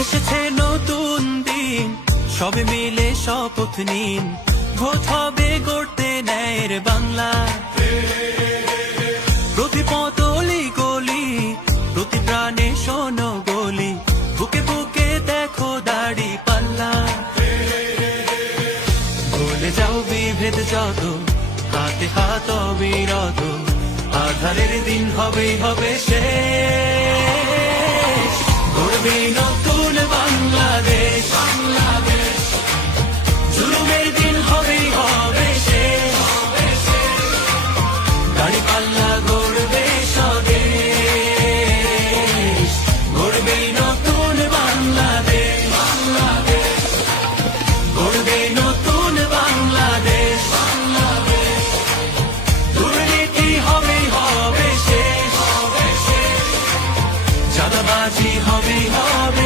এসেছে নতুন দিন, সবে মিলে শপথ নিন। ভোট হবে গড়তে ন্যায়ের বাংলা। প্রতি পতলি গলি, প্রতি প্রাণে শোনো গলি। বুকে বুকে দেখো দাড়ি পাল্লা। বলে যাও বিভেদ যত, হাতে হাত বিরত আধারের দিন হবেই হবে শেষ। গড়বে গড়বে নতুন বাংলাদেশ। বাংলাদেশ গড়বে নতুন বাংলাদেশ। বাংলাদেশ দুর্নীতি হবে হবে শেষ। হবে শেষ চাঁদাবাজি হবে